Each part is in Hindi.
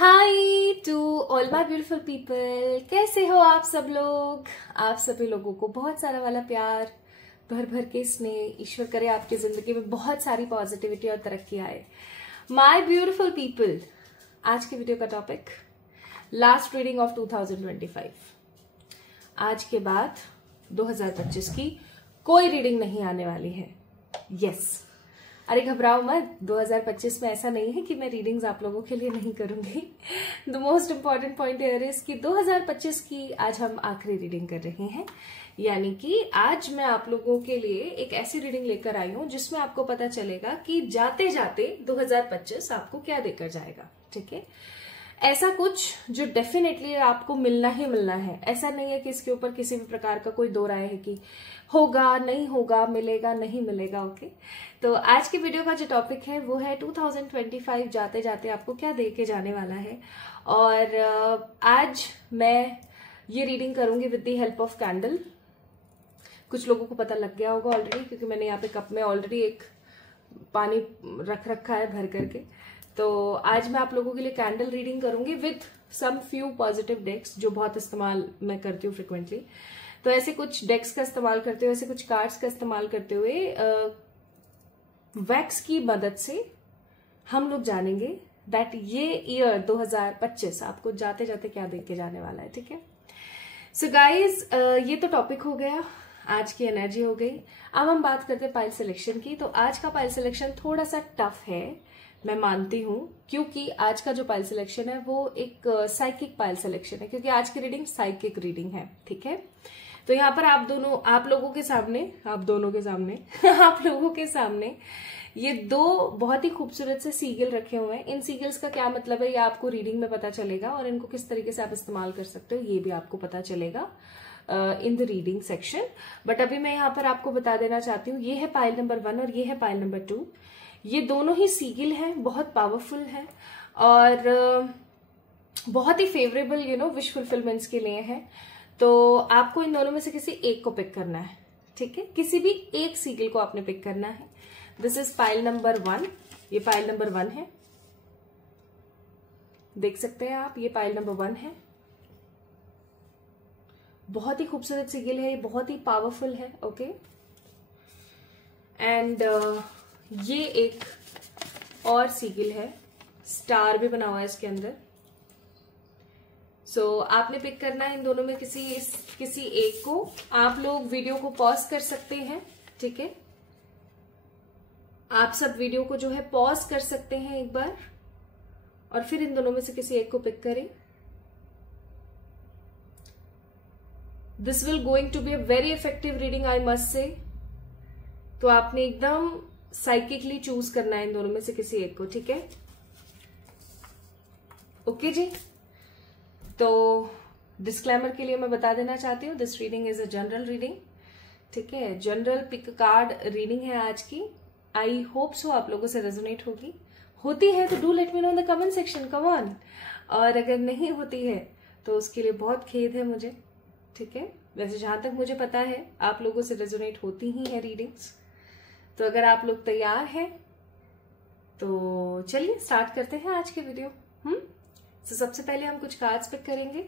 High to all my beautiful people. कैसे हो आप सब लोग? आप सभी लोगों को बहुत सारा वाला प्यार, भर भर के स्नेह। ईश्वर करे आपकी जिंदगी में बहुत सारी पॉजिटिविटी और तरक्की आए। माई ब्यूटिफुल पीपल, आज की वीडियो का टॉपिक लास्ट रीडिंग ऑफ 2025। आज के बाद 2025 की कोई रीडिंग नहीं आने वाली है। यस, अरे घबराओ मत, 2025 में ऐसा नहीं है कि मैं रीडिंग्स आप लोगों के लिए नहीं करूंगी। The most important point here is कि 2025 की आज हम आखिरी रीडिंग कर रहे हैं। यानी कि आज मैं आप लोगों के लिए एक ऐसी रीडिंग लेकर आई हूं जिसमें आपको पता चलेगा कि जाते जाते 2025 आपको क्या देकर जाएगा। ठीक है, ऐसा कुछ जो डेफिनेटली आपको मिलना ही मिलना है। ऐसा नहीं है कि इसके ऊपर किसी भी प्रकार का कोई दो राय है कि होगा नहीं होगा, मिलेगा नहीं मिलेगा। ओके, तो आज की वीडियो का जो टॉपिक है वो है 2025 जाते जाते आपको क्या दे के जाने वाला है। और आज मैं ये रीडिंग करूंगी with the help of candle. कुछ लोगों को पता लग गया होगा ऑलरेडी, क्योंकि मैंने यहाँ पे कप में ऑलरेडी एक पानी रख रखा है भर करके। तो आज मैं आप लोगों के लिए कैंडल रीडिंग करूंगी विथ सम फ्यू पॉजिटिव डेक्स जो बहुत इस्तेमाल मैं करती हूँ फ्रिक्वेंटली। तो ऐसे कुछ डेक्स का इस्तेमाल करते हुए, ऐसे कुछ कार्ड्स का इस्तेमाल करते हुए वैक्स की मदद से हम लोग जानेंगे दैट ये ईयर 2025 आपको जाते जाते क्या देख के जाने वाला है। ठीक है, सो गाइज, ये तो टॉपिक हो गया, आज की एनर्जी हो गई। अब हम बात करते हैं पाइल सिलेक्शन की। तो आज का पाइल सिलेक्शन थोड़ा सा टफ है, मैं मानती हूं, क्योंकि आज का जो पाइल सिलेक्शन है वो एक साइकिक पाइल सिलेक्शन है, क्योंकि आज की रीडिंग साइकिक रीडिंग है। ठीक है, तो यहाँ पर आप लोगों के सामने ये दो बहुत ही खूबसूरत से सीगल रखे हुए हैं। इन सीगल्स का क्या मतलब है ये आपको रीडिंग में पता चलेगा, और इनको किस तरीके से आप इस्तेमाल कर सकते हो ये भी आपको पता चलेगा in the reading section. But अभी मैं यहाँ पर आपको बता देना चाहती हूँ, ये है पाइल नंबर 1 और ये है पाइल नंबर 2। ये दोनों ही सीगल हैं, बहुत पावरफुल है और बहुत ही फेवरेबल विश फुलफिलमेंट्स के लिए है। तो आपको इन दोनों में से किसी एक को पिक करना है। ठीक है, किसी भी एक सीगल को आपने पिक करना है। दिस इज पाइल नंबर 1, ये पाइल नंबर 1 है, देख सकते हैं आप, ये पाइल नंबर 1 है। बहुत ही खूबसूरत सीगल है, ये बहुत ही पावरफुल है। ओके, एंड ये एक और सीगल है, स्टार भी बना हुआ है इसके अंदर। सो आपने पिक करना है इन दोनों में किसी एक को। आप लोग वीडियो को पॉज कर सकते हैं। ठीक है, आप सब वीडियो को जो है पॉज कर सकते हैं एक बार, और फिर इन दोनों में से किसी एक को पिक करें। This will going to be a very effective reading, I must say. तो आपने एकदम साइकिकली चूज करना है इन दोनों में से किसी एक को। ठीक है, ओके जी। तो डिस्क्लेमर के लिए मैं बता देना चाहती हूँ, this reading is a general reading. ठीक है, जनरल पिक कार्ड रीडिंग है आज की। आई होप सो आप लोगों से रेजोनेट होती है तो do let me know in the comment section, come on. और अगर नहीं होती है तो उसके लिए बहुत खेद है मुझे। ठीक है, वैसे जहां तक मुझे पता है आप लोगों से रेजोनेट होती ही है रीडिंग्स। तो अगर आप लोग तैयार हैं तो चलिए स्टार्ट करते हैं आज की वीडियो। तो सबसे पहले हम कुछ कार्ड्स पिक करेंगे,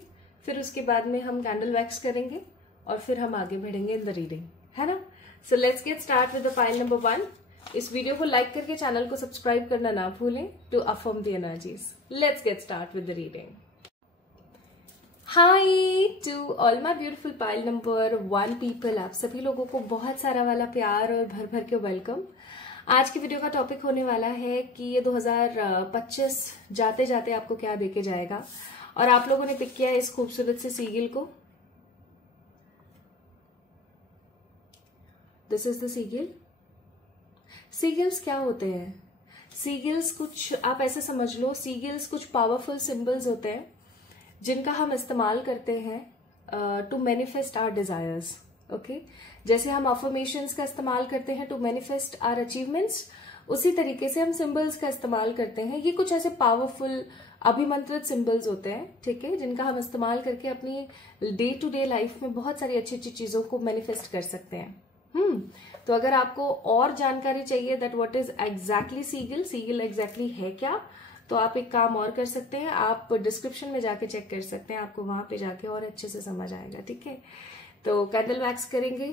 फिर उसके बाद में हम कैंडल वैक्स करेंगे और फिर हम आगे बढ़ेंगे इन द रीडिंग, है ना। So let's get start with the pile number 1। इस वीडियो को लाइक करके चैनल को सब्सक्राइब करना ना भूलें to affirm the energies. Let's get start with the reading. Hi to all my beautiful pile number 1 people, आप सभी लोगों को बहुत सारा वाला प्यार और भर भर के वेलकम। आज की वीडियो का टॉपिक होने वाला है कि ये 2025 जाते जाते आपको क्या देके जाएगा। और आप लोगों ने पिक किया है इस खूबसूरत से सीगल को। This is the sigil. Sigils क्या होते हैं? सीगल्स कुछ आप ऐसे समझ लो, सीगल्स कुछ पावरफुल सिंबल्स होते हैं जिनका हम इस्तेमाल करते हैं to manifest our desires. Okay, जैसे हम अफर्मेशंस का इस्तेमाल करते हैं टू मैनिफेस्ट आवर अचीवमेंट्स, उसी तरीके से हम सिंबल्स का इस्तेमाल करते हैं। ये कुछ ऐसे पावरफुल अभिमंत्रित सिंबल्स होते हैं, ठीक है, जिनका हम इस्तेमाल करके अपनी डे टू डे लाइफ में बहुत सारी अच्छी अच्छी चीजों को मैनिफेस्ट कर सकते हैं। तो अगर आपको और जानकारी चाहिए that what is exactly sigil exactly है क्या, तो आप एक काम और कर सकते हैं, आप डिस्क्रिप्शन में जाके चेक कर सकते हैं, आपको वहां पे जाके और अच्छे से समझ आएगा। ठीक है, तो कैंडल वैक्स करेंगे,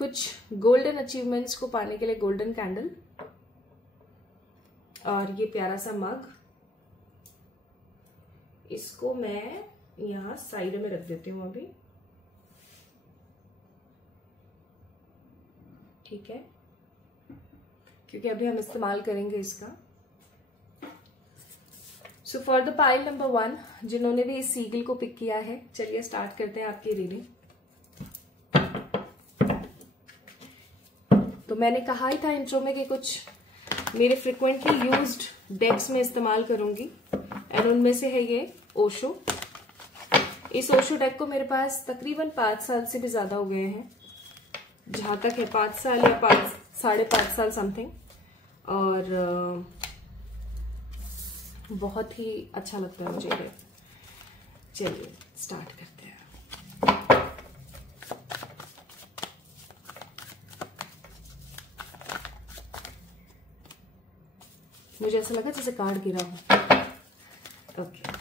कुछ गोल्डन अचीवमेंट्स को पाने के लिए गोल्डन कैंडल, और ये प्यारा सा मग, इसको मैं यहां साइड में रख देती हूं अभी। ठीक है, क्योंकि अभी हम इस्तेमाल करेंगे इसका। So for the pile number 1, जिन्होंने भी इस सीगल को पिक किया है, चलिए स्टार्ट करते हैं आपकी रीडिंग। तो मैंने कहा ही था इंट्रो में कि कुछ मेरे फ्रिक्वेंटली यूज्ड डेक्स में इस्तेमाल करूंगी, एंड उनमें से है ये ओशो। इस ओशो डेक को मेरे पास तकरीबन 5 साल से भी ज्यादा हो गए हैं, जहां तक है 5 साल या 5.5 साल समथिंग, और बहुत ही अच्छा लगता है मुझे ये। चलिए स्टार्ट करते हैं। मुझे ऐसा लगा जैसे कार्ड गिरा हो। ओके,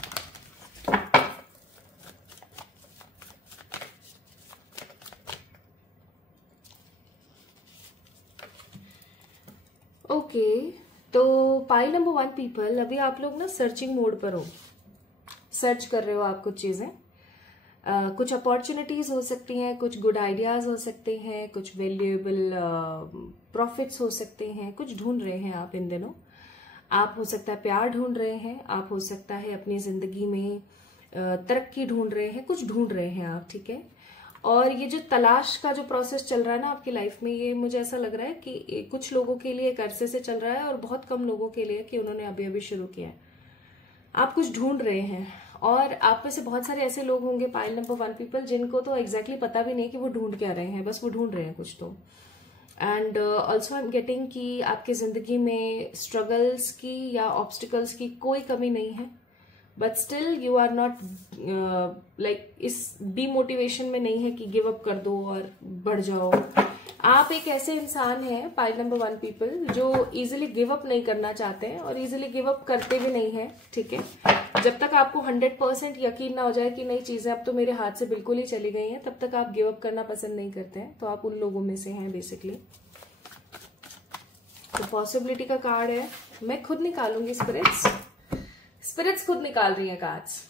ओके, तो पाइल नंबर 1 पीपल, अभी आप लोग ना सर्चिंग मोड पर हो, सर्च कर रहे हो आप कुछ चीजें, कुछ अपॉर्चुनिटीज हो सकती हैं, कुछ गुड आइडियाज हो सकते हैं, कुछ वैल्यूएबल प्रॉफिट्स हो सकते हैं, कुछ ढूंढ रहे हैं आप इन दिनों। आप हो सकता है प्यार ढूंढ रहे हैं, आप हो सकता है अपनी जिंदगी में तरक्की ढूंढ रहे हैं, कुछ ढूंढ रहे हैं आप। ठीक है, और ये जो तलाश का जो प्रोसेस चल रहा है ना आपकी लाइफ में, ये मुझे ऐसा लग रहा है कि कुछ लोगों के लिए एक अरसे से चल रहा है और बहुत कम लोगों के लिए कि उन्होंने अभी अभी शुरू किया है। आप कुछ ढूंढ रहे हैं, और आप में से बहुत सारे ऐसे लोग होंगे पाइल नंबर 1 पीपल, जिनको तो एग्जैक्टली पता भी नहीं कि वो ढूंढ क्या रहे हैं, बस वो ढूंढ रहे हैं कुछ तो। And also I am getting कि आपकी जिंदगी में स्ट्रगल्स की या ऑब्स्टिकल्स की कोई कमी नहीं है, but still you are not like इस डीमोटिवेशन में नहीं है कि गिव अप कर दो और बढ़ जाओ। आप एक ऐसे इंसान हैं पाइल नंबर 1 पीपल जो इजीली गिव अप नहीं करना चाहते हैं और इजीली गिव अप करते भी नहीं है। ठीक है, जब तक आपको 100% यकीन ना हो जाए कि नई चीजें अब तो मेरे हाथ से बिल्कुल ही चली गई हैं, तब तक आप गिव अप करना पसंद नहीं करते हैं। तो आप उन लोगों में से हैं बेसिकली। तो पॉसिबिलिटी का कार्ड है, मैं खुद निकालूंगी, स्पिरिट्स खुद निकाल रही है कार्ड्स।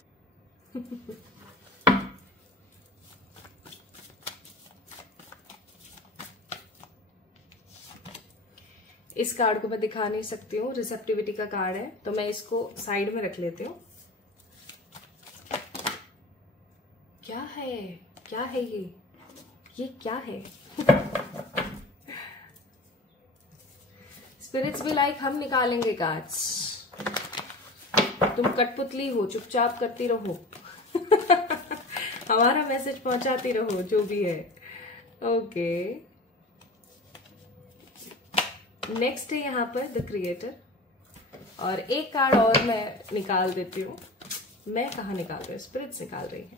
इस कार्ड को मैं दिखा नहीं सकती हूँ, रिसेप्टिविटी का कार्ड है, तो मैं इसको साइड में रख लेती हूँ। क्या है, क्या है ये क्या है? स्पिरिट्स भी लाइक हम निकालेंगे कार्ड्स, तुम कठपुतली हो, चुपचाप करती रहो। हमारा मैसेज पहुंचाती रहो जो भी है। ओके, नेक्स्ट है यहाँ पर द क्रिएटर, और एक कार्ड और मैं निकाल देती हूँ। मैं कहा निकाल रही हूँ, स्पिरिट्स निकाल रही है।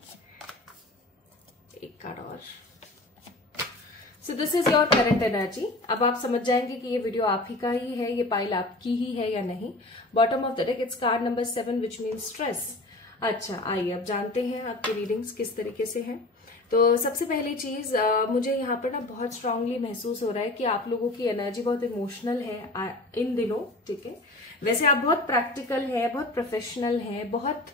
एक कार्ड और। So this is your current energy. अब आप समझ जाएंगे कि ये वीडियो आप ही का ही है, ये पाइल आपकी ही है या नहीं। Bottom of the deck its card number 7 which means stress. अच्छा, आइए अब जानते हैं आपकी रीडिंग्स किस तरीके से हैं। तो सबसे पहली चीज मुझे यहाँ पर ना बहुत स्ट्रांगली महसूस हो रहा है कि आप लोगों की एनर्जी बहुत इमोशनल है इन दिनों। ठीक है, वैसे आप बहुत प्रैक्टिकल है, बहुत प्रोफेशनल है, बहुत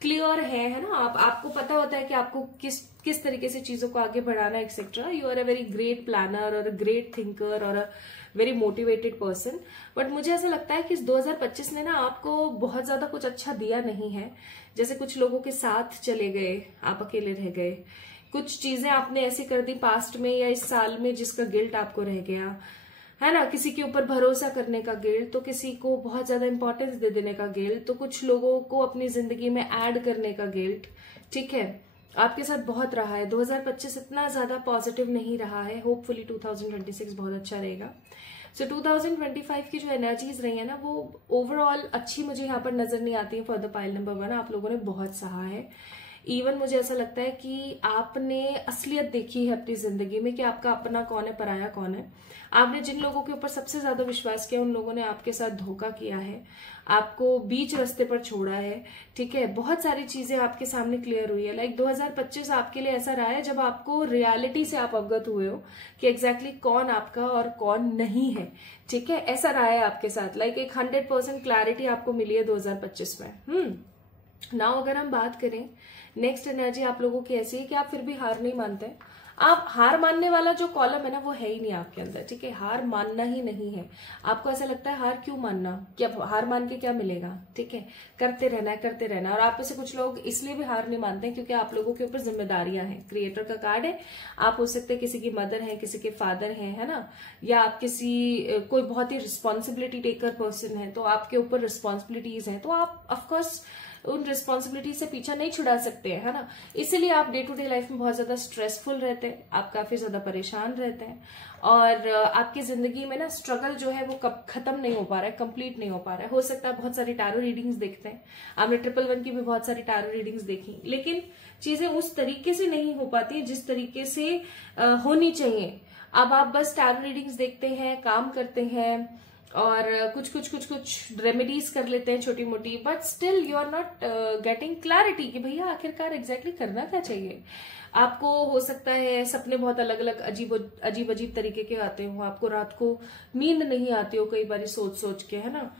क्लियर है ना। आपको पता होता है कि आपको किस तरीके से चीजों को आगे बढ़ाना है etcetera. You are a very great planner और अ ग्रेट थिंकर और a very motivated person. But मुझे ऐसा लगता है कि इस 2025 ने ना आपको बहुत ज्यादा कुछ अच्छा दिया नहीं है। जैसे कुछ लोगों के साथ चले गए, आप अकेले रह गए, कुछ चीजें आपने ऐसी कर दी पास्ट में या इस साल में जिसका गिल्ट आपको रह गया है ना। किसी के ऊपर भरोसा करने का गिल्ट, तो किसी को बहुत ज्यादा इंपॉर्टेंस दे देने का गिल्ट, तो कुछ लोगों को अपनी जिंदगी में ऐड करने का गिल्ट। ठीक है, आपके साथ बहुत रहा है। 2025 इतना ज्यादा पॉजिटिव नहीं रहा है। होपफुली 2026 बहुत अच्छा रहेगा। सो 2025 की जो एनर्जीज रही है ना, वो ओवरऑल अच्छी मुझे यहाँ पर नजर नहीं आती है। फॉर द पाइल नंबर 1 आप लोगों ने बहुत सहा है। इवन मुझे ऐसा लगता है कि आपने असलियत देखी है अपनी जिंदगी में कि आपका अपना कौन है, पराया कौन है। आपने जिन लोगों के ऊपर सबसे ज्यादा विश्वास किया उन लोगों ने आपके साथ धोखा किया है, आपको बीच रास्ते पर छोड़ा है, ठीक है। बहुत सारी चीजें आपके सामने क्लियर हुई है। लाइक 2025 आपके लिए ऐसा रहा है जब आपको रियलिटी से आप अवगत हुए हो कि एग्जैक्टली कौन आपका और कौन नहीं है, ठीक है। ऐसा रहा है आपके साथ, लाइक एक 100% क्लैरिटी आपको मिली है 2025 में। नाउ अगर हम बात करें, नेक्स्ट एनर्जी आप लोगों की ऐसी है कि आप फिर भी हार नहीं मानते। आप हार मानने वाला जो कॉलम है ना वो है ही नहीं आपके अंदर, ठीक है। हार मानना ही नहीं है। आपको ऐसा लगता है हार क्यों मानना, क्या हार मान के क्या मिलेगा, ठीक है। करते रहना है, करते रहना है। और आप में से कुछ लोग इसलिए भी हार नहीं मानते क्योंकि आप लोगों के ऊपर जिम्मेदारियां हैं। क्रिएटर का कार्ड है, आप हो सकते हैं किसी की मदर है, किसी के फादर है ना, या आप कोई बहुत ही रिस्पॉन्सिबिलिटी टेकर पर्सन है, तो आपके ऊपर रिस्पॉन्सिबिलिटीज हैं, तो आप ऑफकोर्स उन रिस्पॉन्सिबिलिटी से पीछा नहीं छुड़ा सकते हैं, है ना। इसीलिए आप डे टू डे लाइफ में बहुत ज्यादा स्ट्रेसफुल रहते हैं, आप काफी ज्यादा परेशान रहते हैं, और आपकी जिंदगी में ना स्ट्रगल जो है वो कब खत्म नहीं हो पा रहा है, कंप्लीट नहीं हो पा रहा है। हो सकता है बहुत सारी टैरो रीडिंग्स देखते हैं, आपने 111 की भी बहुत सारी टैरो रीडिंग्स देखी, लेकिन चीजें उस तरीके से नहीं हो पाती जिस तरीके से होनी चाहिए। अब आप बस टैरो रीडिंग्स देखते हैं, काम करते हैं और कुछ रेमेडीज कर लेते हैं छोटी मोटी, but still you are not getting clarity कि भैया आखिरकार एग्जैक्टली करना क्या चाहिए। आपको हो सकता है सपने बहुत अलग अलग अजीब तरीके के आते हो, आपको रात को नींद नहीं आती हो कई बार सोच सोच के, है ना।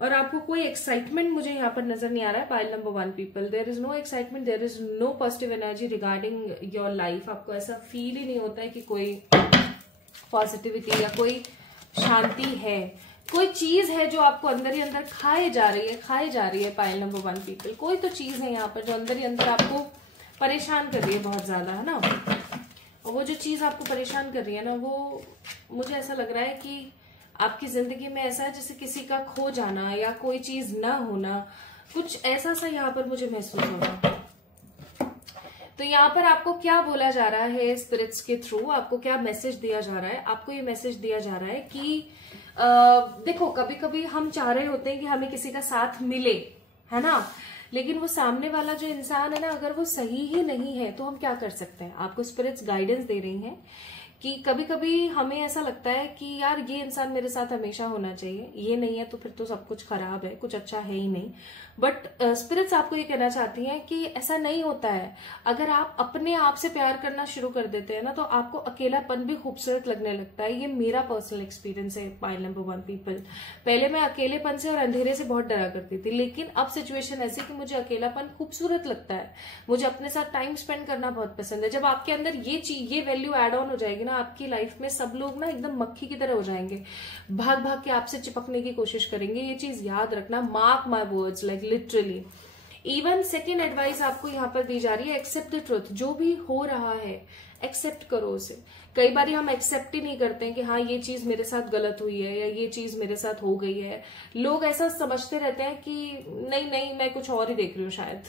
और आपको कोई एक्साइटमेंट मुझे यहाँ पर नजर नहीं आ रहा है। Pile number 1 people, there is no excitement, there is no positive energy regarding your life. आपको ऐसा फील ही नहीं होता है कि कोई पॉजिटिविटी या कोई शांति है, कोई चीज है जो आपको अंदर ही अंदर खाए जा रही है। पाइल नंबर 1 पीपल, कोई तो चीज है यहाँ पर जो अंदर ही अंदर आपको परेशान कर रही है बहुत ज्यादा, है ना। और वो जो चीज आपको परेशान कर रही है ना, वो मुझे ऐसा लग रहा है कि आपकी जिंदगी में ऐसा है जैसे किसी का खो जाना या कोई चीज ना होना, कुछ ऐसा सा यहाँ पर मुझे महसूस हो रहा है। तो यहाँ पर आपको क्या बोला जा रहा है स्पिरिट्स के थ्रू, आपको क्या मैसेज दिया जा रहा है? आपको ये मैसेज दिया जा रहा है कि देखो, कभी कभी हम चाह रहे होते हैं कि हमें किसी का साथ मिले, है ना, लेकिन वो सामने वाला जो इंसान है ना, अगर वो सही ही नहीं है तो हम क्या कर सकते हैं। आपको स्पिरिट्स गाइडेंस दे रही हैं कि कभी कभी हमें ऐसा लगता है कि यार ये इंसान मेरे साथ हमेशा होना चाहिए, ये नहीं है तो फिर तो सब कुछ खराब है, कुछ अच्छा है ही नहीं। बट स्पिरिट्स आपको ये कहना चाहती हैं कि ऐसा नहीं होता है। अगर आप अपने आप से प्यार करना शुरू कर देते हैं ना, तो आपको अकेलापन भी खूबसूरत लगने लगता है। ये मेरा पर्सनल एक्सपीरियंस है पाइल नंबर 1 पीपल। पहले मैं अकेलेपन से और अंधेरे से बहुत डरा करती थी, लेकिन अब सिचुएशन ऐसी कि मुझे अकेलापन खूबसूरत लगता है, मुझे अपने साथ टाइम स्पेंड करना बहुत पसंद है। जब आपके अंदर ये वैल्यू एड ऑन हो जाएगी ना, आपकी लाइफ में सब लोग ना एकदम मक्खी की तरह हो जाएंगे, भाग भाग के आपसे चिपकने की कोशिश करेंगे। ये चीज याद रखना, mark my words, like literally. Even second advice आपको यहाँ पर दी जा रही है, एक्सेप्ट द ट्रुथ। जो भी हो रहा है एक्सेप्ट करो उसे। कई बार हम एक्सेप्ट ही नहीं करते हैं कि हाँ ये चीज मेरे साथ गलत हुई है या ये चीज मेरे साथ हो गई है। लोग ऐसा समझते रहते हैं कि नहीं नहीं मैं कुछ और ही देख रही हूँ शायद,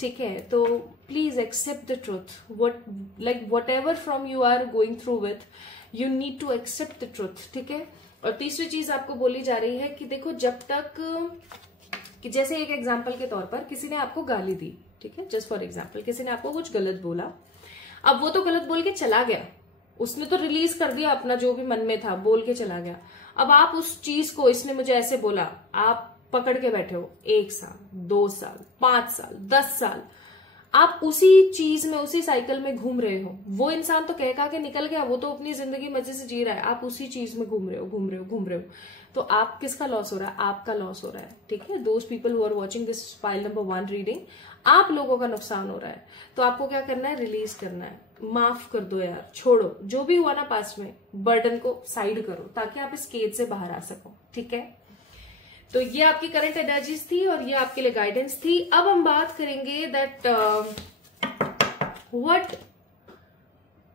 ठीक है। तो please accept the truth, whatever from you are going through with, you need to accept the truth, ठीक है। और तीसरी चीज आपको बोली जा रही है कि देखो, जब तक कि जैसे एक एग्जाम्पल के तौर पर किसी ने आपको गाली दी, ठीक है, जस्ट फॉर एग्जाम्पल किसी ने आपको कुछ गलत बोला, अब वो तो गलत बोल के चला गया, उसने तो रिलीज कर दिया अपना जो भी मन में था, बोल के चला गया। अब आप उस चीज को, इसने मुझे ऐसे बोला, आप पकड़ के बैठे हो 1 साल, 2 साल, 5 साल, 10 साल, आप उसी चीज में, उसी साइकिल में घूम रहे हो। वो इंसान तो कह के निकल गया, वो तो अपनी जिंदगी मजे से जी रहा है, आप उसी चीज में घूम रहे हो। तो आप किसका लॉस हो रहा है? आपका लॉस हो रहा है, ठीक है। Those people who are watching this pile number 1 reading, आप लोगों का नुकसान हो रहा है। तो आपको क्या करना है? रिलीज करना है, माफ कर दो यार, छोड़ो जो भी हुआ ना पास्ट में, बर्डन को साइड करो ताकि आप इस केज से बाहर आ सको, ठीक है। तो ये आपकी करंट एनर्जीज थी और ये आपके लिए गाइडेंस थी। अब हम बात करेंगे that what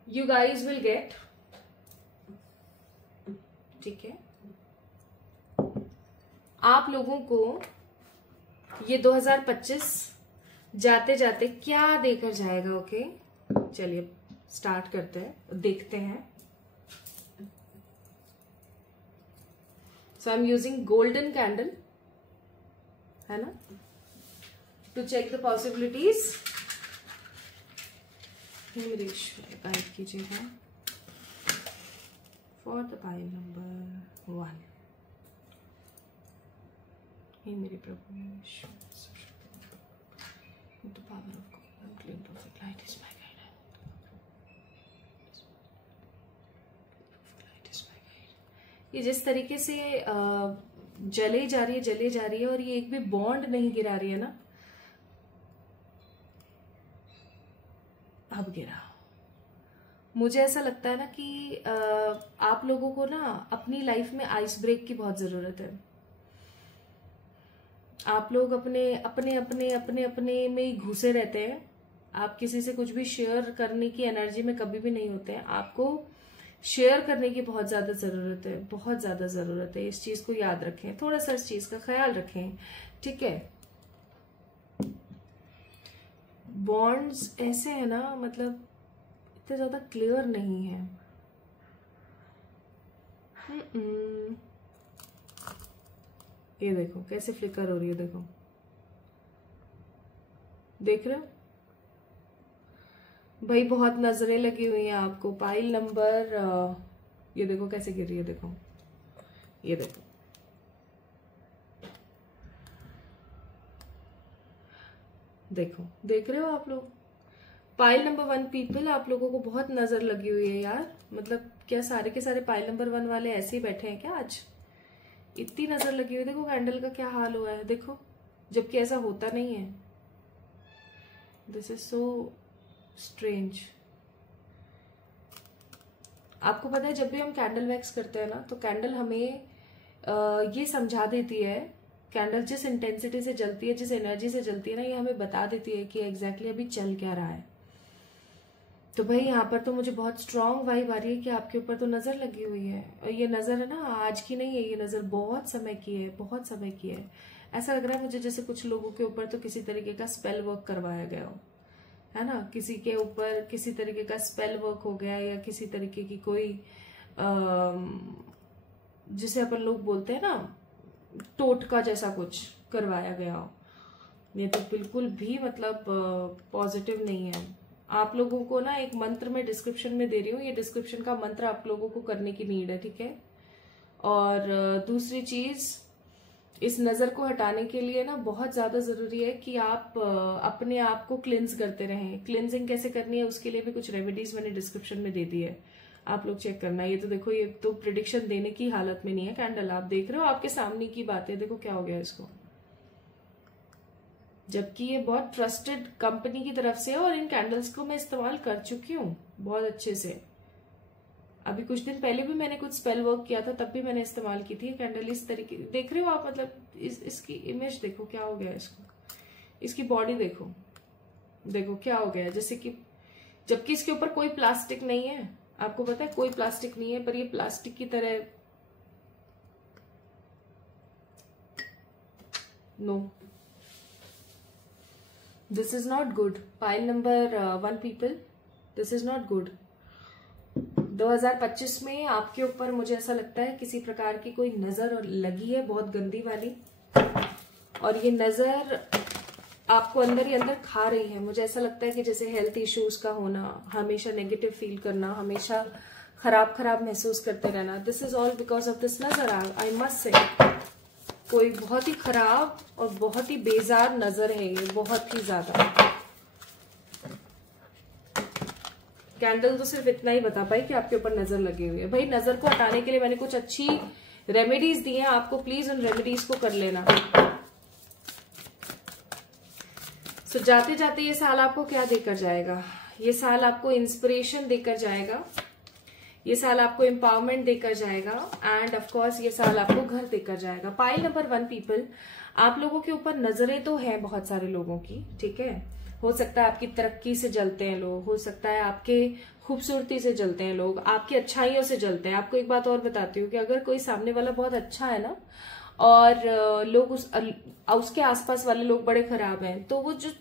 you guys will get, ठीक है। आप लोगों को ये 2025 जाते जाते क्या देकर जाएगा, ओके। चलिए स्टार्ट करते हैं, देखते हैं। So I'm using golden candle, है ना, to check the possibilities हे मेरे ईश्वर गाइड कीजिएगा फॉर द पाइल नंबर 1। हे मेरे प्रभु ईश्वर, the power of God clean perfect light is my guide. ये जिस तरीके से जले जा रही है और ये एक भी बॉन्ड नहीं गिरा रही है ना, अब गिरा। मुझे ऐसा लगता है ना कि आप लोगों को ना अपनी लाइफ में आइस ब्रेक की बहुत जरूरत है। आप लोग अपने अपने अपने अपने अपने में ही घुसे रहते हैं। आप किसी से कुछ भी शेयर करने की एनर्जी में कभी भी नहीं होते हैं। आपको शेयर करने की बहुत ज्यादा जरूरत है, बहुत ज्यादा जरूरत है। इस चीज को याद रखें, थोड़ा सा इस चीज का ख्याल रखें, ठीक है। बॉन्ड्स ऐसे है ना, मतलब इतने ज्यादा क्लियर नहीं है। ये देखो कैसे फ्लिकर हो रही है, देखो, देख रहे हो भाई, बहुत नजरें लगी हुई हैं आपको। पाइल नंबर ये देखो कैसे गिर रही है, देखो, ये देखो, देखो, देख रहे हो आप लोग। पाइल नंबर 1 पीपल, आप लोगों को बहुत नजर लगी हुई है यार। मतलब क्या सारे के सारे पाइल नंबर 1 वाले ऐसे ही बैठे हैं क्या आज? इतनी नजर लगी हुई, देखो कैंडल का क्या हाल हुआ है, देखो, जबकि ऐसा होता नहीं है। This is so strange. आपको पता है, जब भी हम कैंडल वैक्स करते हैं ना, तो कैंडल हमें ये समझा देती है, कैंडल जिस इंटेंसिटी से जलती है, जिस एनर्जी से जलती है ना, ये हमें बता देती है कि एग्जैक्टली अभी चल क्या रहा है। तो भाई यहाँ पर तो मुझे बहुत स्ट्रांग वाइब आ रही है कि आपके ऊपर तो नजर लगी हुई है। और ये नजर है ना, आज की नहीं है, ये नजर बहुत समय की है, बहुत समय की है। ऐसा लग रहा है मुझे जैसे कुछ लोगों के ऊपर तो किसी तरीके का स्पेल वर्क करवाया गया हो, है ना। किसी के ऊपर किसी तरीके का स्पेल वर्क हो गया, या किसी तरीके की कोई जिसे अपन लोग बोलते हैं ना, टोटका जैसा कुछ करवाया गया हो। ये तो बिल्कुल भी मतलब पॉजिटिव नहीं है। आप लोगों को ना एक मंत्र में डिस्क्रिप्शन में दे रही हूँ, ये डिस्क्रिप्शन का मंत्र आप लोगों को करने की नीड है, ठीक है। और दूसरी चीज, इस नजर को हटाने के लिए ना बहुत ज्यादा जरूरी है कि आप अपने आप को क्लिंज करते रहें। क्लिंजिंग कैसे करनी है उसके लिए भी कुछ रेमेडीज मैंने डिस्क्रिप्शन में दे दी है, आप लोग चेक करना। ये तो देखो, ये तो प्रिडिक्शन देने की हालत में नहीं है कैंडल, आप देख रहे हो आपके सामने की बात है। देखो क्या हो गया इसको, जबकि ये बहुत ट्रस्टेड कंपनी की तरफ से है और इन कैंडल्स को मैं इस्तेमाल कर चुकी हूँ बहुत अच्छे से। अभी कुछ दिन पहले भी मैंने कुछ स्पेल वर्क किया था, तब भी मैंने इस्तेमाल की थी कैंडल इस तरीके। देख रहे हो आप, मतलब इसकी इमेज देखो क्या हो गया इसको, इसकी बॉडी देखो, देखो क्या हो गया, जैसे कि जबकि इसके ऊपर कोई प्लास्टिक नहीं है। आपको पता है कोई प्लास्टिक नहीं है, पर ये प्लास्टिक की तरह, no, this is not good. Pile number 1 people, this is not good. 2025 में आपके ऊपर मुझे ऐसा लगता है किसी प्रकार की कोई नजर लगी है, बहुत गंदी वाली, और ये नजर आपको अंदर ही अंदर खा रही है। मुझे ऐसा लगता है कि जैसे हेल्थ इश्यूज का होना, हमेशा नेगेटिव फील करना, हमेशा खराब खराब महसूस करते रहना, this is all because of this नजर। आई मस्ट से कोई बहुत ही खराब और बहुत ही बेजार नजर है ये, बहुत ही ज्यादा। कैंडल तो सिर्फ इतना ही बता पाई कि आपके ऊपर नजर लगी हुई है। भाई नजर को हटाने के लिए मैंने कुछ अच्छी रेमेडीज दी हैं आपको, प्लीज उन रेमेडीज को कर लेना। सो जाते जाते ये साल आपको क्या देकर जाएगा? ये साल आपको इंस्पिरेशन देकर जाएगा, ये साल आपको एम्पावरमेंट देकर जाएगा, एंड ऑफ कोर्स ये साल आपको घर देकर जाएगा। पाइल नंबर 1 पीपल, आप लोगों के ऊपर नजरें तो हैं बहुत सारे लोगों की, ठीक है। हो सकता है आपकी तरक्की से जलते हैं लोग, हो सकता है आपके खूबसूरती से जलते हैं लोग, आपकी अच्छाइयों से जलते हैं। आपको एक बात और बताती हूँ कि अगर कोई सामने वाला बहुत अच्छा है ना, और लोग उसके आसपास वाले लोग बड़े खराब हैं, तो वो जो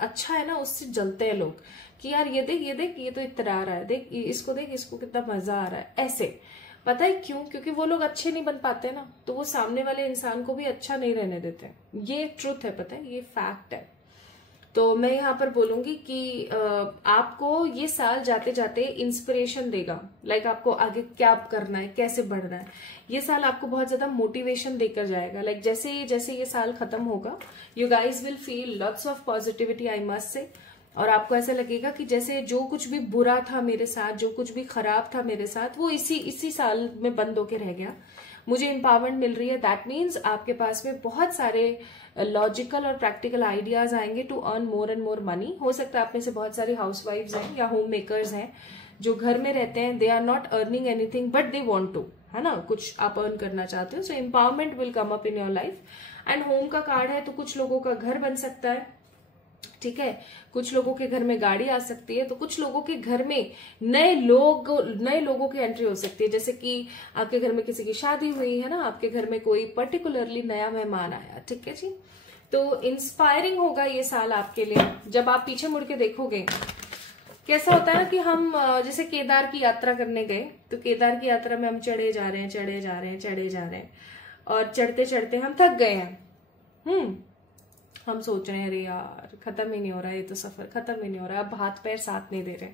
अच्छा है ना उससे जलते हैं लोग कि यार ये देख, ये देख, ये तो इतना रहा है, देख इसको, देख इसको, कितना मजा आ रहा है। ऐसे पता है क्यों? क्योंकि वो लोग अच्छे नहीं बन पाते ना, तो वो सामने वाले इंसान को भी अच्छा नहीं रहने देते। ये ट्रुथ है, पता है, ये फैक्ट है, तो मैं यहाँ पर बोलूंगी कि आपको ये साल जाते जाते इंस्पिरेशन देगा, लाइक आपको आगे क्या करना है, कैसे बढ़ना है। ये साल आपको बहुत ज्यादा मोटिवेशन देकर जाएगा। लाइक जैसे जैसे ये साल खत्म होगा, you guys will feel lots of positivity, I must से। और आपको ऐसा लगेगा कि जैसे जो कुछ भी बुरा था मेरे साथ, जो कुछ भी खराब था मेरे साथ, वो इसी साल में बंद होके रह गया। मुझे एम्पावरमेंट मिल रही है। दैट मीन्स आपके पास में बहुत सारे लॉजिकल और प्रैक्टिकल आइडियाज आएंगे to earn more and more money. हो सकता है आप में से बहुत सारी हाउसवाइफ्स हैं या होम मेकर्स हैं जो घर में रहते हैं, they are not earning anything but they want to, है ना, कुछ आप अर्न करना चाहते हो। So empowerment will come up in your life. And home का कार्ड है, तो कुछ लोगों का घर बन सकता है, ठीक है, कुछ लोगों के घर में गाड़ी आ सकती है, तो कुछ लोगों के घर में नए लोगों की एंट्री हो सकती है। जैसे कि आपके घर में किसी की शादी हुई है ना, आपके घर में कोई पर्टिकुलरली नया मेहमान आया, ठीक है जी। तो इंस्पायरिंग होगा ये साल आपके लिए। जब आप पीछे मुड़ के देखोगे, कैसा होता है ना कि हम जैसे केदार की यात्रा करने गए, तो केदार की यात्रा में हम चढ़े जा रहे हैं और चढ़ते चढ़ते हम थक गए हैं। हम सोच रहे हैं अरे यार खत्म ही नहीं हो रहा, ये तो सफर खत्म ही नहीं हो रहा, अब हाथ पैर साथ नहीं दे रहे।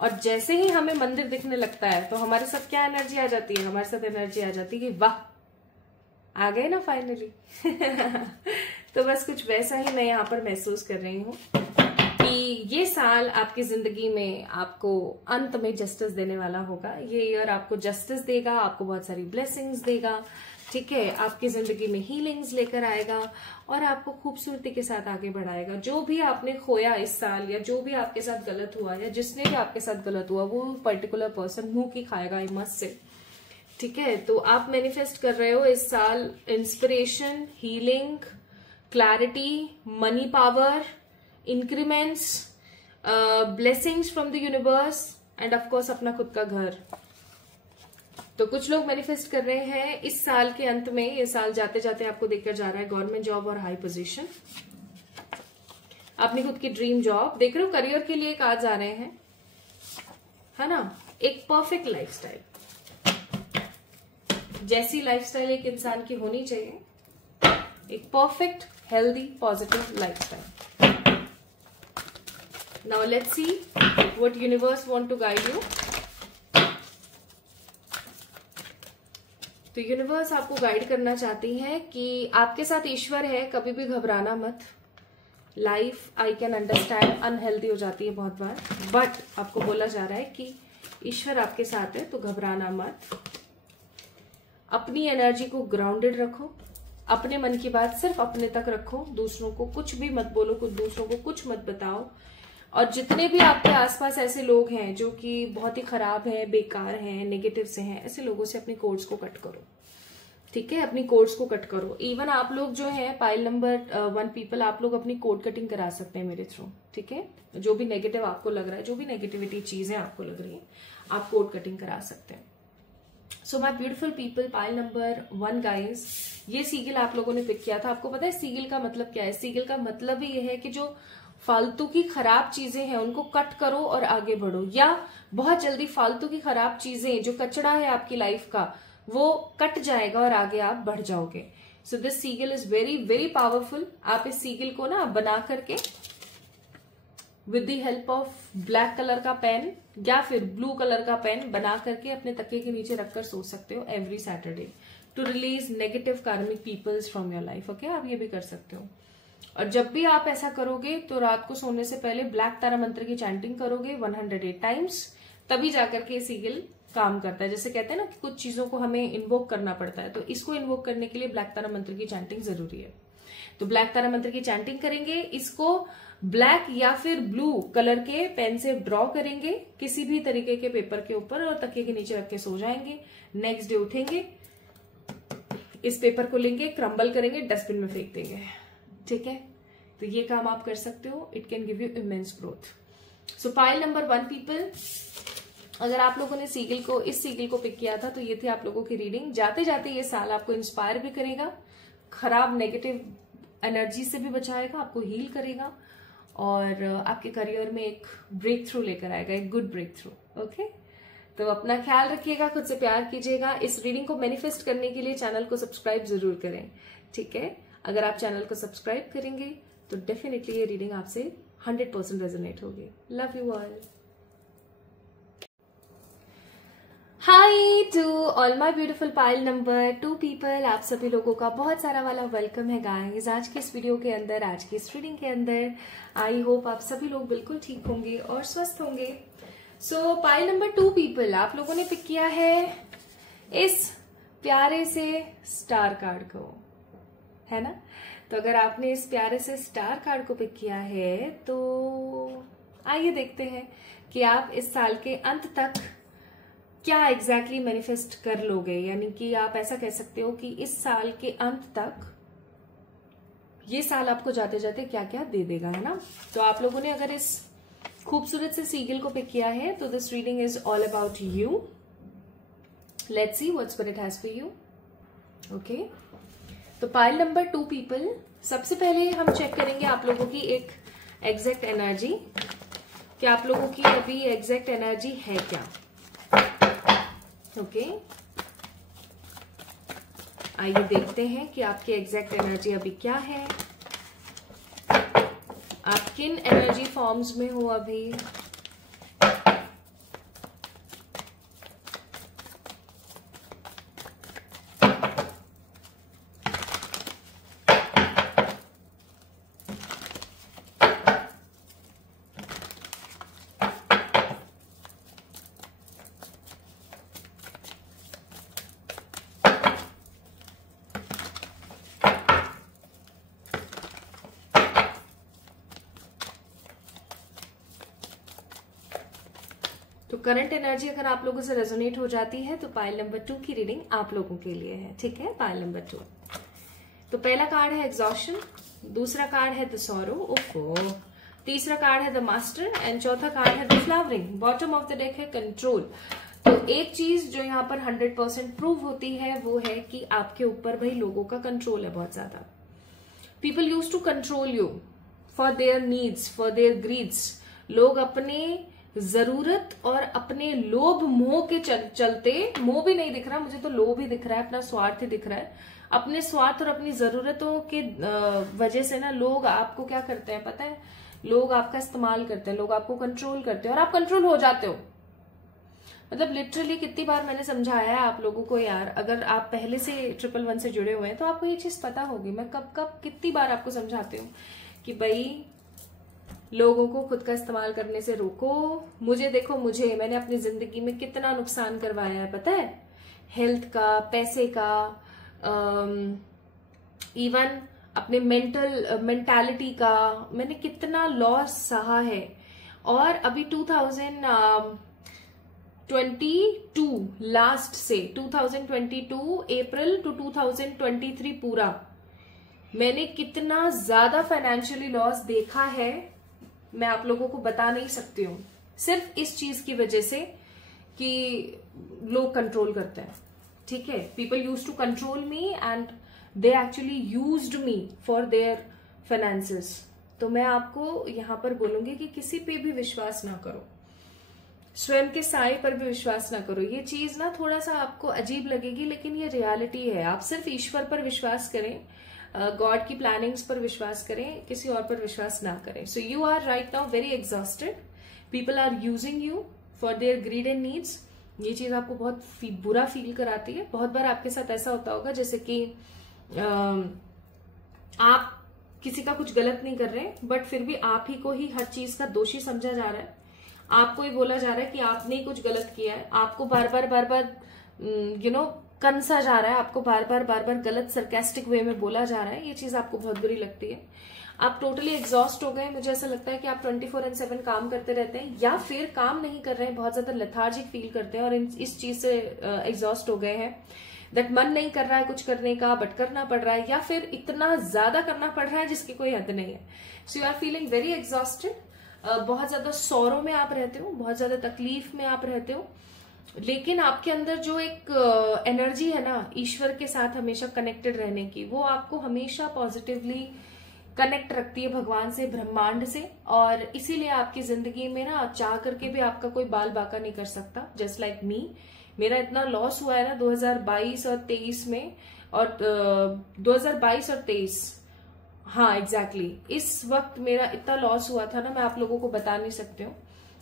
और जैसे ही हमें मंदिर दिखने लगता है, तो हमारे साथ क्या एनर्जी आ जाती है, हमारे साथ एनर्जी आ जाती है कि वाह आ गए ना फाइनली। तो बस कुछ वैसा ही मैं यहाँ पर महसूस कर रही हूँ कि ये साल आपकी जिंदगी में आपको अंत में जस्टिस देने वाला होगा। ये ईयर आपको जस्टिस देगा, आपको बहुत सारी ब्लेसिंग्स देगा, ठीक है, आपकी जिंदगी में हीलिंग्स लेकर आएगा और आपको खूबसूरती के साथ आगे बढ़ाएगा। जो भी आपने खोया इस साल, या जो भी आपके साथ गलत हुआ, या जिसने भी आपके साथ गलत हुआ, वो पर्टिकुलर पर्सन मुंह की खाएगा, आई मस्ट से, ठीक है। तो आप मैनिफेस्ट कर रहे हो इस साल inspiration, healing, clarity, money power, increments, blessings from the universe and of course अपना खुद का घर। तो कुछ लोग मैनिफेस्ट कर रहे हैं इस साल के अंत में, ये साल जाते जाते आपको देकर जा रहा है गवर्नमेंट जॉब और हाई पोजीशन, अपनी खुद की ड्रीम जॉब देख रहे हो, करियर के लिए कार्ड्स आ रहे हैं, है ना, एक परफेक्ट लाइफस्टाइल, जैसी लाइफस्टाइल एक इंसान की होनी चाहिए, एक perfect healthy positive lifestyle. Now let's see what universe want to guide you. तो यूनिवर्स आपको गाइड करना चाहती है कि आपके साथ ईश्वर है, कभी भी घबराना मत। Life I can understand unhealthy हो जाती है बहुत बार, बट आपको बोला जा रहा है कि ईश्वर आपके साथ है, तो घबराना मत। अपनी एनर्जी को ग्राउंडेड रखो, अपने मन की बात सिर्फ अपने तक रखो, दूसरों को कुछ भी मत बोलो, कुछ दूसरों को कुछ मत बताओ। और जितने भी आपके आसपास ऐसे लोग हैं जो कि बहुत ही खराब हैं, बेकार हैं, नेगेटिव से हैं, ऐसे लोगों से अपनी कोड्स को कट करो, ठीक है, अपनी कोड्स को कट करो। इवन आप लोग जो है पाइल नंबर 1 पीपल, आप लोग अपनी कोड कटिंग करा सकते हैं मेरे थ्रू, ठीक है। जो भी नेगेटिव आपको लग रहा है, जो भी नेगेटिविटी चीजें आपको लग रही है, आप कोड कटिंग करा सकते हैं। So my beautiful people, pile number 1 guys, ये सीगिल आप लोगों ने पिक किया था। आपको पता है सीगिल का मतलब क्या है? सीगिल का मतलब ही यह है कि जो फालतू की खराब चीजें हैं उनको कट करो और आगे बढ़ो, या बहुत जल्दी फालतू की खराब चीजें, जो कचरा है आपकी लाइफ का, वो कट जाएगा और आगे आप बढ़ जाओगे। So this sigil is very very powerful. आप इस सीगिल को ना बना करके with the help of black colour का पेन या फिर ब्लू कलर का पेन बना करके अपने तकिए के नीचे रखकर सो सकते हो every Saturday to release negative karmic peoples from your life. Okay, आप ये भी कर सकते हो। और जब भी आप ऐसा करोगे तो रात को सोने से पहले ब्लैक तारा मंत्र की चैंटिंग करोगे 108 टाइम्स, तभी जाकर के सीगिल काम करता है। जैसे कहते हैं ना कि कुछ चीजों को हमें इन्वोक करना पड़ता है, तो इसको इन्वोक करने के लिए ब्लैक तारा मंत्र की चैंटिंग जरूरी है। तो ब्लैक तारा मंत्र की चैंटिंग करेंगे, इसको ब्लैक या फिर ब्लू कलर के पेन से ड्रॉ करेंगे किसी भी तरीके के पेपर के ऊपर और तकिए के नीचे रख के सो जाएंगे। नेक्स्ट डे उठेंगे, इस पेपर को लेंगे, क्रम्बल करेंगे, डस्टबिन में फेंक देंगे, ठीक है। तो ये काम आप कर सकते हो, it can give you immense growth. So pile number 1 people, अगर आप लोगों ने सीगिल को, इस सीगिल को पिक किया था, तो ये थी आप लोगों की रीडिंग। जाते जाते ये साल आपको इंस्पायर भी करेगा, खराब नेगेटिव एनर्जी से भी बचाएगा, आपको हील करेगा और आपके करियर में एक ब्रेक थ्रू लेकर आएगा, एक गुड ब्रेक थ्रू। ओके, तो अपना ख्याल रखिएगा, खुद से प्यार कीजिएगा। इस रीडिंग को मैनिफेस्ट करने के लिए चैनल को सब्सक्राइब जरूर करें, ठीक है। अगर आप चैनल को सब्सक्राइब करेंगे तो डेफिनेटली ये रीडिंग आपसे 100% रेजोनेट होगी। Love you all. Hi to all my beautiful pile number 2 people, आप सभी लोगों का बहुत सारा वाला वेलकम है गाइस आज की इस वीडियो के अंदर, आज की इस रीडिंग के अंदर। आई होप आप सभी लोग बिल्कुल ठीक होंगे और स्वस्थ होंगे। सो पाइल नंबर 2 पीपल, आप लोगों ने पिक किया है इस प्यारे से स्टार कार्ड को, है ना। तो अगर आपने इस प्यारे से स्टार कार्ड को पिक किया है तो आइए देखते हैं कि आप इस साल के अंत तक क्या एग्जैक्टली मैनिफेस्ट कर लोगे। यानी कि आप ऐसा कह सकते हो कि इस साल के अंत तक ये साल आपको जाते जाते क्या क्या दे देगा, है ना। तो आप लोगों ने अगर इस खूबसूरत से सीगल को पिक किया है तो this reading is all about you. Let's see what spirit has for you. Okay, तो पाइल नंबर 2 पीपल, सबसे पहले हम चेक करेंगे आप लोगों की एक एग्जैक्ट एनर्जी, कि आप लोगों की अभी एग्जैक्ट एनर्जी है क्या। ओके, आइए देखते हैं कि आपकी एग्जैक्ट एनर्जी अभी क्या है, आप किन एनर्जी फॉर्म्स में हो अभी। तो करंट एनर्जी अगर आप लोगों से रेजोनेट हो जाती है तो पाइल नंबर 2 की रीडिंग आप लोगों के लिए है, ठीक है। पाइल नंबर 2, तो पहला कार्ड है एग्जॉशन, दूसरा कार्ड है द सॉरो, ओफो, तीसरा कार्ड है द मास्टर एंड चौथा कार्ड है the flowering. Bottom of the deck है कंट्रोल। तो एक चीज जो यहाँ पर 100% प्रूव होती है वो है कि आपके ऊपर भाई लोगों का कंट्रोल है बहुत ज्यादा। People use to control you for their needs, for their greeds. लोग अपने जरूरत और अपने लोभ मोह के चलते, मोह भी नहीं दिख रहा मुझे तो लोभ ही दिख रहा है, अपना स्वार्थ ही दिख रहा है। अपने स्वार्थ और अपनी जरूरतों के वजह से ना लोग आपको क्या करते हैं पता है, लोग आपका इस्तेमाल करते हैं, लोग आपको कंट्रोल करते हैं और आप कंट्रोल हो जाते हो। मतलब लिटरली कितनी बार मैंने समझाया है आप लोगों को यार, अगर आप पहले से 111 से जुड़े हुए हैं तो आपको ये चीज पता होगी। मैं कब कितनी बार आपको समझाती हूँ कि भाई लोगों को खुद का इस्तेमाल करने से रोको। मुझे देखो, मैंने अपनी जिंदगी में कितना नुकसान करवाया है पता है, हेल्थ का, पैसे का, इवन अपने मेंटालिटी का, मैंने कितना लॉस सहा है। और अभी 2022 लास्ट से 2022 अप्रैल टू 2023 पूरा मैंने कितना ज्यादा फाइनेंशियली लॉस देखा है, मैं आप लोगों को बता नहीं सकती हूँ। सिर्फ इस चीज की वजह से कि लोग कंट्रोल करते हैं, ठीक है। People use to control me and they actually used me for their finances. तो मैं आपको यहाँ पर बोलूंगी कि किसी पे भी विश्वास ना करो, स्वयं के साय पर भी विश्वास ना करो। ये चीज ना थोड़ा सा आपको अजीब लगेगी लेकिन ये रियलिटी है। आप सिर्फ ईश्वर पर विश्वास करें, गॉड की प्लानिंग्स पर विश्वास करें, किसी और पर विश्वास ना करें। So you are right now very exhausted, people are using you for their greed and needs. ये चीज आपको बहुत बुरा फील कराती है। बहुत बार आपके साथ ऐसा होता होगा जैसे कि आप किसी का कुछ गलत नहीं कर रहे बट फिर भी आप ही को ही हर चीज का दोषी समझा जा रहा है, आपको ही बोला जा रहा है कि आपने ही कुछ गलत किया है, आपको बार बार कंसा जा रहा है, आपको बार बार गलत सरकास्टिक वे में बोला जा रहा है। ये चीज आपको बहुत बुरी लगती है। आप टोटली एग्जॉस्ट हो गए। मुझे ऐसा लगता है कि आप 24/7 काम करते रहते हैं या फिर काम नहीं कर रहे हैं, बहुत ज्यादा लेथार्जिक फील करते हैं और इस चीज से एग्जॉस्ट हो गए हैं। दैट मन नहीं कर रहा है कुछ करने का बट करना पड़ रहा है, या फिर इतना ज्यादा करना पड़ रहा है जिसकी कोई हद नहीं है। So you are feeling very exhausted. बहुत ज्यादा सौरों में आप रहते हो, बहुत ज्यादा तकलीफ में आप रहते हो, लेकिन आपके अंदर जो एक एनर्जी है ना ईश्वर के साथ हमेशा कनेक्टेड रहने की, वो आपको हमेशा पॉजिटिवली कनेक्ट रखती है भगवान से, ब्रह्मांड से। और इसीलिए आपकी जिंदगी में ना चाह करके भी आपका कोई बाल बाका नहीं कर सकता। जस्ट लाइक मी, मेरा इतना लॉस हुआ है ना 2022 और 23 में, और 2022 और 23 हाँ एग्जैक्टली इस वक्त मेरा इतना लॉस हुआ था ना, मैं आप लोगों को बता नहीं सकती हूँ,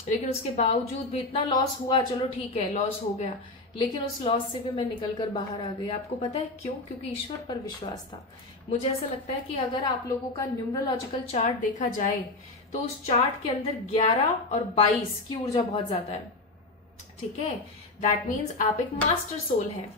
लेकिन उसके बावजूद भी इतना लॉस हुआ, चलो ठीक है लॉस हो गया, लेकिन उस लॉस से भी मैं निकल कर बाहर आ गई। आपको पता है क्यों? क्योंकि ईश्वर पर विश्वास था। मुझे ऐसा लगता है कि अगर आप लोगों का न्यूमरोलॉजिकल चार्ट देखा जाए तो उस चार्ट के अंदर 11 और 22 की ऊर्जा बहुत ज्यादा है, ठीक है। दैट मीन्स आप एक मास्टर सोल है।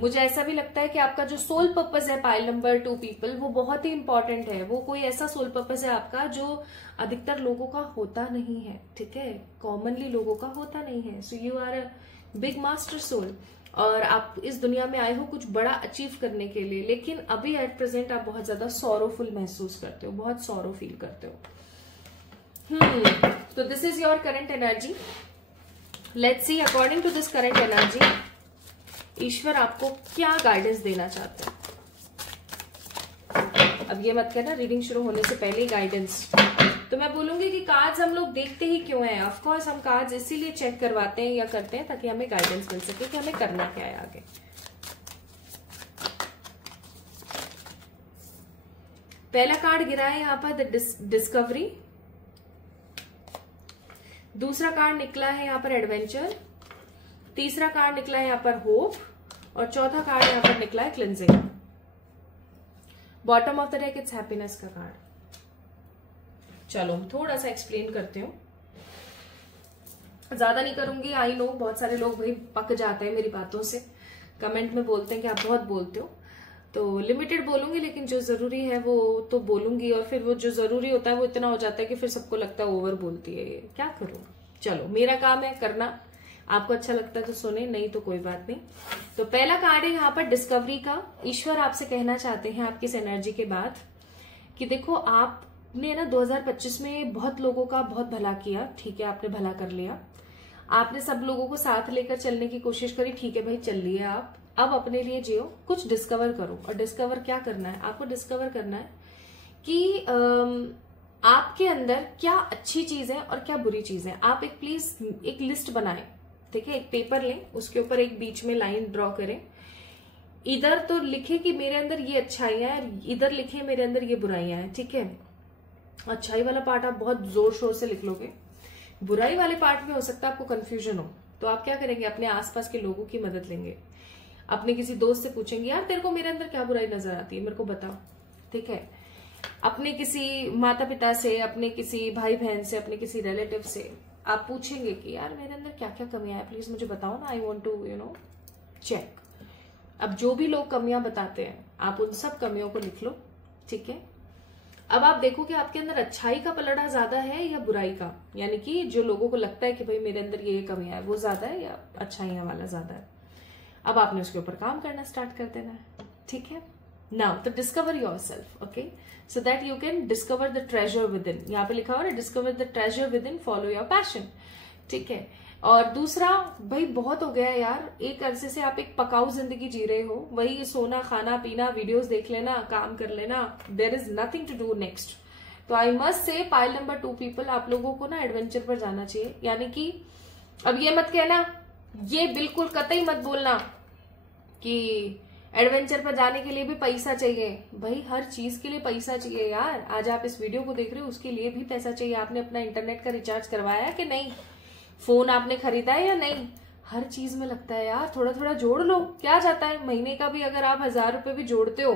मुझे ऐसा भी लगता है कि आपका जो सोल पर्पस है पाइल नंबर 2 पीपल, वो बहुत ही इंपॉर्टेंट है। वो कोई ऐसा सोल पर्पस है आपका जो अधिकतर लोगों का होता नहीं है, ठीक है, कॉमनली लोगों का होता नहीं है। So you are a big master soul और आप इस दुनिया में आए हो कुछ बड़ा अचीव करने के लिए, लेकिन अभी एट प्रेजेंट आप बहुत ज्यादा सॉरोफुल महसूस करते हो, बहुत सॉरो फील करते हो। तो this is your current energy. Let's see according to this current energy ईश्वर आपको क्या गाइडेंस देना चाहते हैं। अब ये मत कहना रीडिंग शुरू होने से पहले ही गाइडेंस, तो मैं बोलूंगी कि कार्ड्स हम लोग देखते ही क्यों हैं। ऑफ कोर्स हम कार्ड्स इसीलिए चेक करवाते हैं या करते हैं ताकि हमें गाइडेंस मिल सके कि हमें करना क्या है आगे। पहला कार्ड गिरा है यहाँ पर द डिस्कवरी, दूसरा कार्ड निकला है यहाँ पर एडवेंचर, तीसरा कार्ड निकला है यहाँ पर होप और चौथा कार्ड यहाँ पर निकला है cleansing. Bottom of the deck it's happiness का कार्ड। चलो थोड़ा सा एक्सप्लेन करती हूँ, ज्यादा नहीं करूंगी। आई नो बहुत सारे लोग भाई पक जाते हैं मेरी बातों से, कमेंट में बोलते हैं कि आप बहुत बोलते हो, तो लिमिटेड बोलूंगी, लेकिन जो जरूरी है वो तो बोलूंगी। और फिर वो जो जरूरी होता है वो इतना हो जाता है कि फिर सबको लगता है ओवर बोलती है ये, क्या करूं। चलो मेरा काम है करना, आपको अच्छा लगता है तो सुने, नहीं तो कोई बात नहीं। तो पहला कार्ड है यहाँ पर डिस्कवरी का। ईश्वर आपसे कहना चाहते हैं आपकी इस एनर्जी के बाद कि देखो आपने ना 2025 में बहुत लोगों का बहुत भला किया, ठीक है, आपने भला कर लिया, आपने सब लोगों को साथ लेकर चलने की कोशिश करी, ठीक है भाई चल लिए आप, अब अपने लिए जियो, कुछ डिस्कवर करो। और डिस्कवर क्या करना है आपको? डिस्कवर करना है कि आपके अंदर क्या अच्छी चीज है और क्या बुरी चीज है। आप एक प्लीज एक लिस्ट बनाएं, ठीक है, एक पेपर लें, उसके ऊपर एक बीच में लाइन ड्रॉ करें, इधर तो लिखे कि मेरे अंदर ये अच्छाइयां है, इधर लिखे मेरे अंदर ये बुराइयां हैं, ठीक है। अच्छाई वाला पार्ट आप बहुत जोर शोर से लिख लोगे, बुराई वाले पार्ट में हो सकता है आपको कंफ्यूजन हो, तो आप क्या करेंगे? अपने आसपास के लोगों की मदद लेंगे, अपने किसी दोस्त से पूछेंगे यार तेरे को मेरे अंदर क्या बुराई नजर आती है, मेरे को बताओ, ठीक है। अपने किसी माता पिता से, अपने किसी भाई बहन से, अपने किसी रिलेटिव से आप पूछेंगे कि यार मेरे अंदर क्या क्या कमियां हैं, प्लीज मुझे बताओ ना, आई वॉन्ट टू चेक। अब जो भी लोग कमियां बताते हैं आप उन सब कमियों को लिख लो, ठीक है। अब आप देखो कि आपके अंदर अच्छाई का पलड़ा ज्यादा है या बुराई का, यानी कि जो लोगों को लगता है कि भाई मेरे अंदर ये कमियां है वो ज्यादा है या अच्छाइयां वाला ज्यादा है। अब आपने उसके ऊपर काम करना स्टार्ट कर देना है, ठीक है। नाउ तो discover yourself, okay, so that you can discover the treasure with in. यहाँ पे लिखा हुआ है discover the treasure with in, follow your passion, ठीक है। और दूसरा, भाई बहुत हो गया है यार, एक अरसे से आप एक पकाऊ जिंदगी जी रहे हो, वही सोना खाना पीना, वीडियोस देख लेना, काम कर लेना, there is nothing to do next. तो I must say pile number 2 people, आप लोगों को ना एडवेंचर पर जाना चाहिए। यानी कि अब ये मत कहना, ये बिल्कुल कतई मत बोलना कि एडवेंचर पर जाने के लिए भी पैसा चाहिए। भाई हर चीज के लिए पैसा चाहिए यार। आज आप इस वीडियो को देख रहे हो उसके लिए भी पैसा चाहिए। आपने अपना इंटरनेट का रिचार्ज करवाया कि नहीं, फोन आपने खरीदा है या नहीं, हर चीज में लगता है यार थोड़ा थोड़ा जोड़ लो, क्या जाता है। महीने का भी अगर आप 1000 रुपए भी जोड़ते हो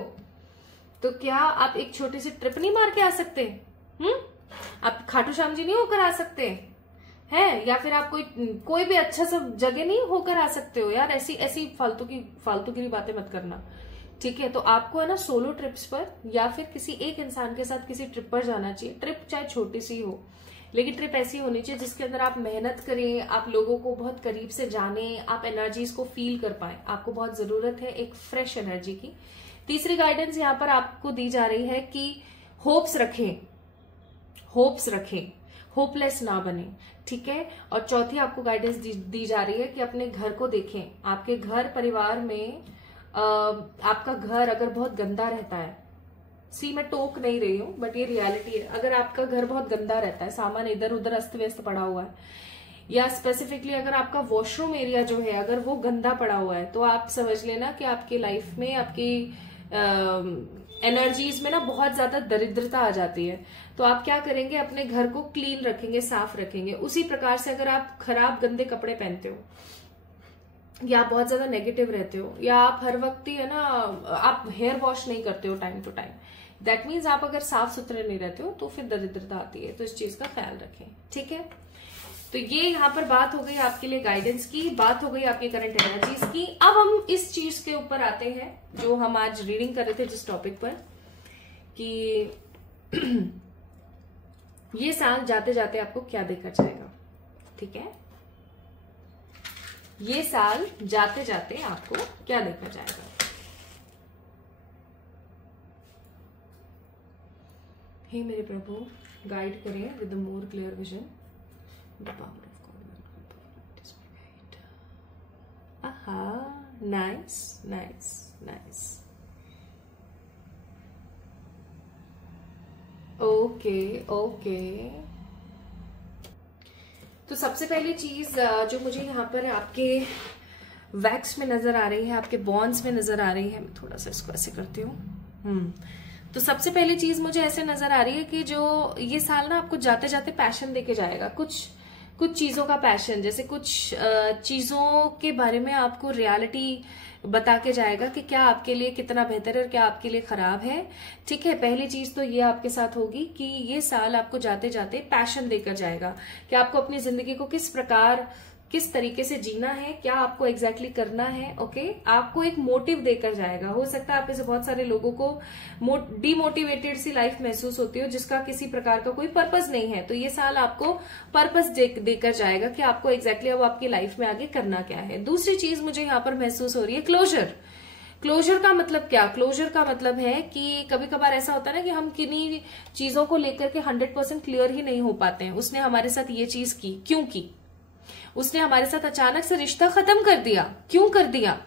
तो क्या आप एक छोटी सी ट्रिप नहीं मार के आ सकते? आप खाटू श्याम जी नहीं होकर आ सकते हैं, या फिर आप कोई भी अच्छा सा जगह नहीं होकर आ सकते हो यार। ऐसी फालतूगिरी बातें मत करना, ठीक है। तो आपको है ना सोलो ट्रिप्स पर या फिर किसी एक इंसान के साथ किसी ट्रिप पर जाना चाहिए। ट्रिप चाहे छोटी सी हो, लेकिन ट्रिप ऐसी होनी चाहिए जिसके अंदर आप मेहनत करें, आप लोगों को बहुत करीब से जाने, आप एनर्जीज को फील कर पाए। आपको बहुत जरूरत है एक फ्रेश एनर्जी की। तीसरी गाइडेंस यहाँ पर आपको दी जा रही है कि होप्स रखें, होपलेस ना बने, ठीक है। और चौथी आपको गाइडेंस दी जा रही है कि अपने घर को देखें। आपके घर परिवार में आपका घर अगर बहुत गंदा रहता है, मैं टोक नहीं रही हूं बट ये रियलिटी है, अगर आपका घर बहुत गंदा रहता है, सामान इधर उधर अस्त व्यस्त पड़ा हुआ है, या स्पेसिफिकली अगर आपका वॉशरूम एरिया जो है अगर वो गंदा पड़ा हुआ है, तो आप समझ लेना कि आपकी लाइफ में आपकी एनर्जीज में ना बहुत ज्यादा दरिद्रता आ जाती है। तो आप क्या करेंगे, अपने घर को क्लीन रखेंगे, साफ रखेंगे। उसी प्रकार से अगर आप खराब गंदे कपड़े पहनते हो, या आप बहुत ज्यादा नेगेटिव रहते हो, या आप हर वक्त ही है ना आप हेयर वॉश नहीं करते हो time to time, that means आप अगर साफ सुथरे नहीं रहते हो तो फिर दरिद्रता आती है। तो इस चीज का ख्याल रखें, ठीक है। तो ये यहाँ पर बात हो गई आपके लिए गाइडेंस की, बात हो गई आपकी करंट एनर्जीज की। अब हम इस चीज के ऊपर आते हैं जो हम आज रीडिंग कर रहे थे, जिस टॉपिक पर कि ये साल जाते जाते आपको क्या देकर जाएगा, ठीक है। ये साल जाते जाते आपको क्या देखा जाएगा। हे मेरे प्रभु, गाइड करें with the more clear vision, the power of God is my guide. Aha, nice nice nice. Okay okay. तो सबसे पहली चीज जो मुझे यहाँ पर आपके वैक्स में नजर आ रही है, आपके बॉन्ड्स में नजर आ रही है, मैं थोड़ा सा इसको ऐसे करती हूँ। तो सबसे पहली चीज मुझे ऐसे नजर आ रही है कि जो ये साल ना आपको जाते जाते पैशन देके जाएगा, कुछ चीजों का पैशन, जैसे कुछ चीजों के बारे में आपको रियलिटी बता के जाएगा कि क्या आपके लिए कितना बेहतर है और क्या आपके लिए खराब है, ठीक है। पहली चीज तो ये आपके साथ होगी कि ये साल आपको जाते जाते पैशन देकर जाएगा कि आपको अपनी जिंदगी को किस तरीके से जीना है, क्या आपको एग्जैक्टली करना है, ओके। आपको एक मोटिव देकर जाएगा। हो सकता है आप में से बहुत सारे लोगों को डिमोटिवेटेड सी लाइफ महसूस होती हो, जिसका किसी प्रकार का कोई पर्पस नहीं है। तो ये साल आपको पर्पस देकर जाएगा कि आपको एग्जैक्टली अब आपकी लाइफ में आगे करना क्या है। दूसरी चीज मुझे यहाँ पर महसूस हो रही है क्लोजर। क्लोजर का मतलब क्या? क्लोजर का मतलब है कि कभी कभार ऐसा होता है ना कि हम किन्हीं चीजों को लेकर के 100% क्लियर ही नहीं हो पाते हैं। उसने हमारे साथ ये चीज की, क्यों की? उसने हमारे साथ अचानक से रिश्ता खत्म कर दिया, क्यों कर दिया?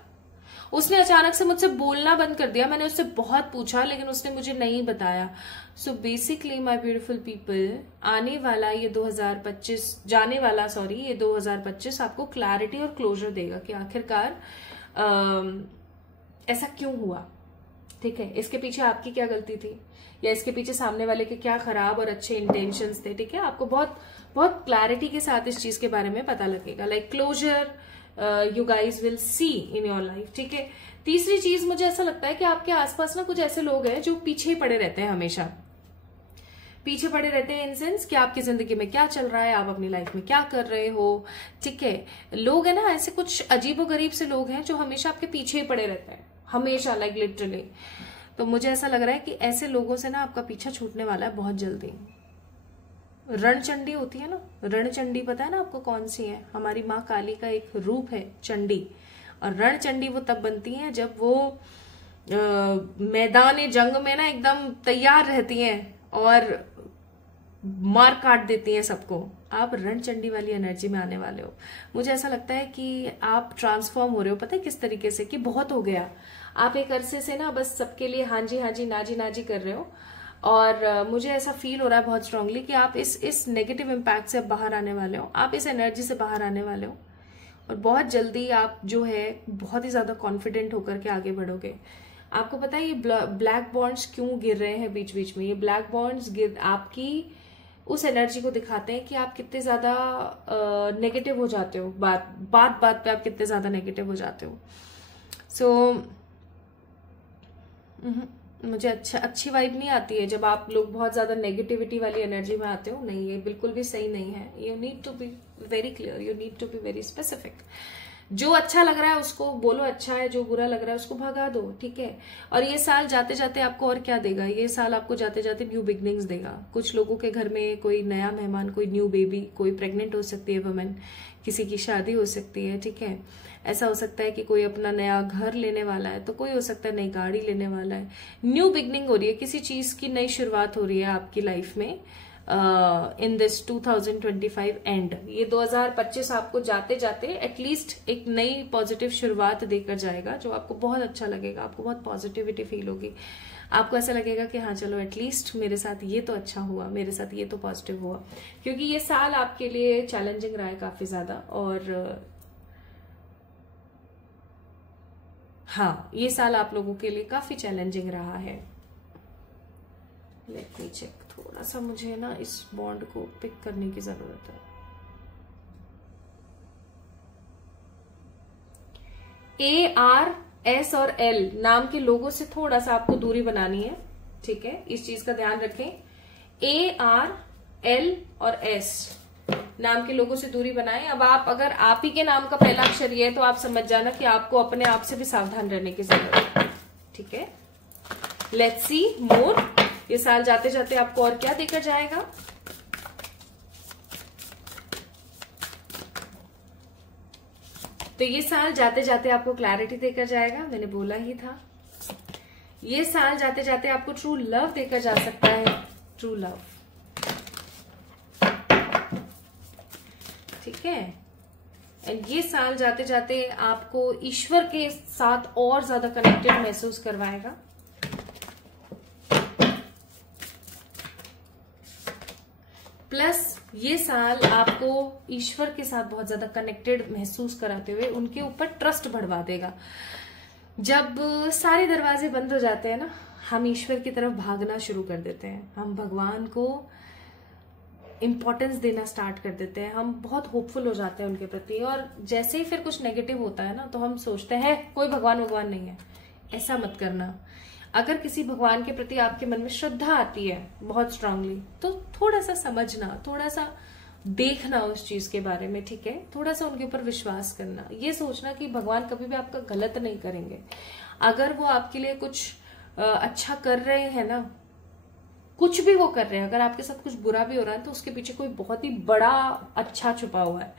उसने अचानक से मुझसे बोलना बंद कर दिया। मैंने उससे बहुत पूछा लेकिन उसने मुझे नहीं बताया। So basically my beautiful people, आने वाला ये 2025 आपको क्लैरिटी और क्लोजर देगा कि आखिरकार ऐसा क्यों हुआ, ठीक है। इसके पीछे आपकी क्या गलती थी, या इसके पीछे सामने वाले के क्या खराब और अच्छे इंटेंशंस थे, ठीक है। आपको बहुत बहुत क्लैरिटी के साथ इस चीज के बारे में पता लगेगा। Like closure you guys will see in your life, ठीक है। तीसरी चीज मुझे ऐसा लगता है कि आपके आसपास ना कुछ ऐसे लोग हैं जो पीछे ही पड़े रहते हैं, हमेशा पीछे पड़े रहते हैं इन सेंस कि आपकी जिंदगी में क्या चल रहा है, आप अपनी लाइफ में क्या कर रहे हो, ठीक है। लोग है ना ऐसे कुछ अजीबोगरीब से लोग हैं जो हमेशा आपके पीछे ही पड़े रहते हैं, हमेशा, लाइक लिटरली। तो मुझे ऐसा लग रहा है कि ऐसे लोगों से ना आपका पीछा छूटने वाला है बहुत जल्दी। रणचंडी होती है ना, रणचंडी पता है ना आपको कौन सी है? हमारी माँ काली का एक रूप है चंडी। और रणचंडी वो तब बनती है जब वो मैदान जंग में ना एकदम तैयार रहती हैं और मार काट देती हैं सबको। आप रणचंडी वाली एनर्जी में आने वाले हो। मुझे ऐसा लगता है कि आप ट्रांसफॉर्म हो रहे हो, पता है किस तरीके से, कि बहुत हो गया। आप एक अरसे से ना बस सबके लिए हाँ जी नाजी नाजी कर रहे हो। और मुझे ऐसा फील हो रहा है बहुत स्ट्रांगली कि आप इस नेगेटिव इम्पैक्ट से बाहर आने वाले हो, आप इस एनर्जी से बाहर आने वाले हो। और बहुत जल्दी आप जो है बहुत ही ज्यादा कॉन्फिडेंट होकर के आगे बढ़ोगे। आपको पता है ये ब्लैक बॉन्ड्स क्यों गिर रहे हैं बीच बीच में? ये ब्लैक बॉन्ड्स आपकी उस एनर्जी को दिखाते हैं कि आप कितने ज्यादा नेगेटिव हो जाते हो, बात पे आप कितने ज्यादा नेगेटिव हो जाते हो। सो मुझे अच्छी वाइब नहीं आती है जब आप लोग बहुत ज्यादा नेगेटिविटी वाली एनर्जी में आते हो। नहीं, ये बिल्कुल भी सही नहीं है। You need to be very clear, you need to be very specific. जो अच्छा लग रहा है उसको बोलो अच्छा है, जो बुरा लग रहा है उसको भगा दो, ठीक है। और ये साल जाते जाते आपको और क्या देगा? ये साल आपको जाते जाते न्यू बिगनिंग्स देगा। कुछ लोगों के घर में कोई नया मेहमान, कोई न्यू बेबी, कोई प्रेग्नेंट हो सकती है वुमेन, किसी की शादी हो सकती है, ठीक है। ऐसा हो सकता है कि कोई अपना नया घर लेने वाला है, तो कोई हो सकता है नई गाड़ी लेने वाला है। न्यू बिगनिंग हो रही है, किसी चीज की नई शुरुआत हो रही है आपकी लाइफ में इन दिस 2025 एंड। ये 2025 आपको जाते जाते एटलीस्ट एक नई पॉजिटिव शुरुआत देकर जाएगा, जो आपको बहुत अच्छा लगेगा। आपको बहुत पॉजिटिविटी फील होगी। आपको ऐसा लगेगा कि हाँ चलो एटलीस्ट मेरे साथ ये तो अच्छा हुआ, मेरे साथ ये तो पॉजिटिव हुआ। क्योंकि ये साल आपके लिए चैलेंजिंग रहा है काफी ज्यादा। और हाँ, ये साल आप लोगों के लिए काफी चैलेंजिंग रहा है। लेट मी चेक, थोड़ा सा मुझे ना इस बॉन्ड को पिक करने की जरूरत है। AR, S और L नाम के लोगों से थोड़ा सा आपको दूरी बनानी है, ठीक है, इस चीज का ध्यान रखें। AR, L और S नाम के लोगों से दूरी बनाएं। अब आप अगर आप ही के नाम का पहला अक्षर ये है तो आप समझ जाना कि आपको अपने आप से भी सावधान रहने की जरूरत है, ठीक है। लेट्स सी मोर, ये साल जाते जाते आपको और क्या देकर जाएगा। तो ये साल जाते जाते आपको क्लैरिटी देकर जाएगा, मैंने बोला ही था। ये साल जाते जाते आपको ट्रू लव देकर जा सकता है, ट्रू लव, ठीक है। एंड ये साल जाते जाते आपको ईश्वर के साथ और ज्यादा कनेक्टेड महसूस करवाएगा। प्लस ये साल आपको ईश्वर के साथ बहुत ज्यादा कनेक्टेड महसूस कराते हुए उनके ऊपर ट्रस्ट बढ़वा देगा। जब सारे दरवाजे बंद हो जाते हैं ना, हम ईश्वर की तरफ भागना शुरू कर देते हैं, हम भगवान को इम्पोर्टेंस देना स्टार्ट कर देते हैं, हम बहुत होपफुल हो जाते हैं उनके प्रति। और जैसे ही फिर कुछ नेगेटिव होता है ना, तो हम सोचते हैं कोई भगवान नहीं है। ऐसा मत करना। अगर किसी भगवान के प्रति आपके मन में श्रद्धा आती है बहुत स्ट्रांगली, तो थोड़ा सा समझना, थोड़ा सा देखना उस चीज के बारे में, ठीक है, थोड़ा सा उनके ऊपर विश्वास करना। ये सोचना कि भगवान कभी भी आपका गलत नहीं करेंगे। अगर वो आपके लिए कुछ अच्छा कर रहे हैं ना, कुछ भी वो कर रहे हैं, अगर आपके साथ कुछ बुरा भी हो रहा है तो उसके पीछे कोई बहुत ही बड़ा अच्छा छुपा हुआ है।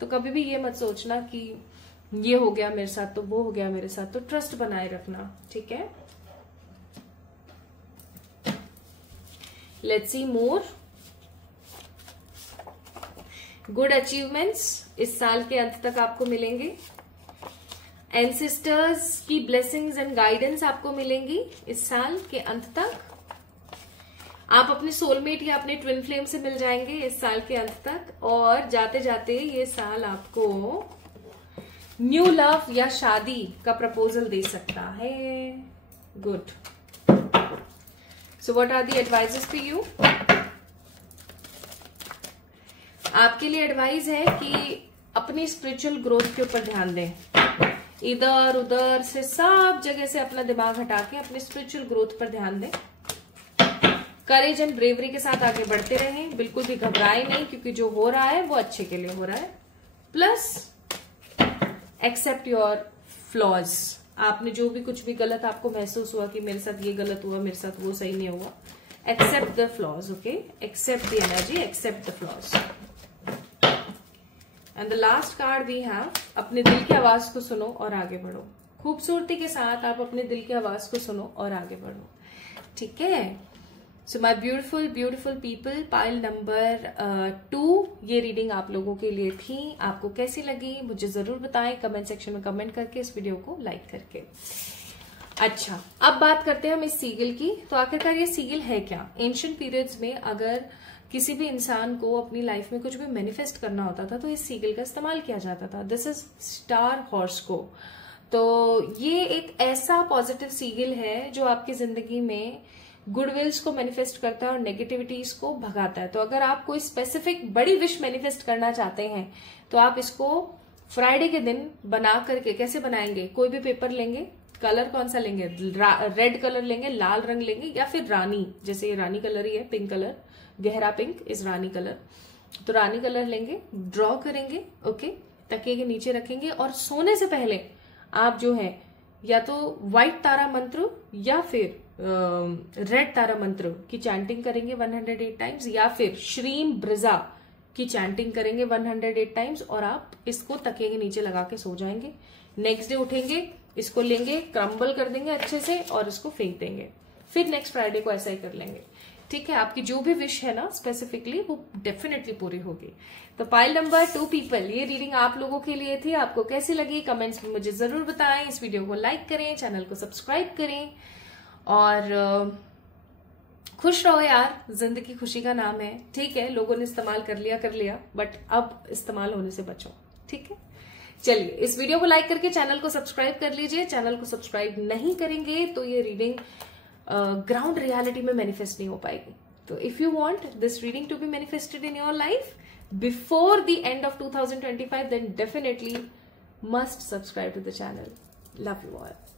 तो कभी भी ये मत सोचना कि ये हो गया मेरे साथ तो वो हो गया मेरे साथ। तो ट्रस्ट बनाए रखना, ठीक है। Let's see more. Good achievements इस साल के अंत तक आपको मिलेंगे। एंसेस्टर्स की ब्लेसिंग्स एंड गाइडेंस आपको मिलेंगी इस साल के अंत तक। आप अपने सोलमेट या अपने ट्विन फ्लेम से मिल जाएंगे इस साल के अंत तक। और जाते जाते ये साल आपको न्यू लव या शादी का प्रपोजल दे सकता है। Good. So what are the advices for you? आपके लिए एडवाइस है कि अपनी स्पिरिचुअल ग्रोथ के ऊपर ध्यान दें। इधर उधर से सब जगह से अपना दिमाग हटा के अपनी स्पिरिचुअल ग्रोथ पर ध्यान दें। करेज एंड ब्रेवरी के साथ आगे बढ़ते रहें, बिल्कुल भी घबराए नहीं, क्योंकि जो हो रहा है वो अच्छे के लिए हो रहा है। Plus accept your flaws. आपने जो भी कुछ भी गलत आपको महसूस हुआ कि मेरे साथ ये गलत हुआ, मेरे साथ वो सही नहीं हुआ, accept the flaws, okay, accept the energy, accept the flaws. And the last card we have, अपने दिल की आवाज को सुनो और आगे बढ़ो। खूबसूरती के साथ आप अपने दिल की आवाज को सुनो और आगे बढ़ो, ठीक है। So my beautiful beautiful people, pile number 2 ये रीडिंग आप लोगों के लिए थी। आपको कैसी लगी मुझे जरूर बताएं कमेंट सेक्शन में कमेंट करके, इस वीडियो को लाइक करके। अच्छा, अब बात करते हैं हम इस सीगल की। तो आखिरकार ये सीगल है क्या? एंशिएंट पीरियड्स में अगर किसी भी इंसान को अपनी लाइफ में कुछ भी मैनिफेस्ट करना होता था तो इस सीगल का इस्तेमाल किया जाता था। This is star horoscope. तो ये एक ऐसा पॉजिटिव सीगल है जो आपकी जिंदगी में गुडविल्स को मैनिफेस्ट करता है और नेगेटिविटीज को भगाता है। तो अगर आप कोई स्पेसिफिक बड़ी विश मैनिफेस्ट करना चाहते हैं तो आप इसको फ्राइडे के दिन बना करके, कैसे बनाएंगे, कोई भी पेपर लेंगे, कलर कौन सा लेंगे, रेड कलर लेंगे, लाल रंग लेंगे, या फिर रानी, जैसे ये रानी कलर ही है, पिंक कलर, गहरा पिंक इज रानी कलर। तो रानी कलर लेंगे, ड्रॉ करेंगे, ओके, तकिए के नीचे रखेंगे और सोने से पहले आप जो है या तो व्हाइट तारा मंत्र या फिर रेड तारा मंत्र की चैंटिंग करेंगे 108 टाइम्स, या फिर श्रीम ब्रजा की चैंटिंग करेंगे 108 टाइम्स, और आप इसको तकिए के नीचे लगा के सो जाएंगे। नेक्स्ट डे उठेंगे, इसको लेंगे, क्रम्बल कर देंगे अच्छे से और इसको फेंक देंगे। फिर नेक्स्ट फ्राइडे को ऐसा ही कर लेंगे, ठीक है। आपकी जो भी विश है ना स्पेसिफिकली, वो डेफिनेटली पूरी होगी। तो पाइल नंबर 2 पीपल, ये रीडिंग आप लोगों के लिए थी। आपको कैसी लगी कमेंट्स में मुझे जरूर बताएं। इस वीडियो को लाइक करें, चैनल को सब्सक्राइब करें और खुश रहो यार, जिंदगी खुशी का नाम है, ठीक है। लोगों ने इस्तेमाल कर लिया, बट अब इस्तेमाल होने से बचो, ठीक है। चलिए, इस वीडियो को लाइक करके चैनल को सब्सक्राइब कर लीजिए। चैनल को सब्सक्राइब नहीं करेंगे तो ये रीडिंग ग्राउंड रियलिटी में मैनिफेस्ट नहीं हो पाएगी. तो if you want this reading to be manifested in your life before the end of 2025, then definitely must subscribe to the channel. Love you all.